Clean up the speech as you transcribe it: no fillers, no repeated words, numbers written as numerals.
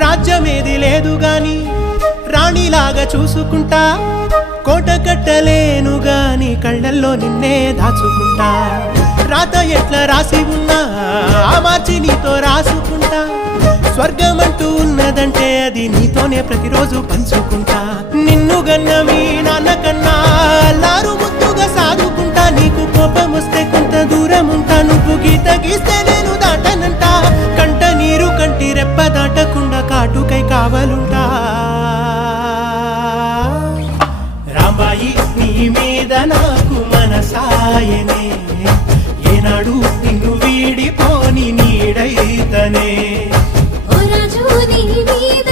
రాజ్యమేది లేదు గాని రాణిలాగా చూసుకుంటా కోట కట్టలేను గాని కళ్ళల్లో నిన్నే దాచుకుంటా రాత ఎట్లా రాసి ఉన్నా ఆ మార్చి నీతో రాసుకుంటా స్వర్గమంటూ ఉన్నదంటే అది నీతోనే ప్రతిరోజు పంచుకుంటా నిన్ను గన్న మీ నాన్న కన్నా లారు ముద్దుగా సాదుకుంటా నీకు కోపం వస్తే కొంత దూరం ఉంటా నువ్వు గీత గీస్తే నేను దాటనంట కంట నీరు కంటి రెప్ప దాటకుండా కాటుకై కావలుంటా రాంబాయి నీ మీద నాకు మనసాయనే ఏనాడు నిన్ను వీడిపోని నీడైతనే ఓ రాజు నీ మీద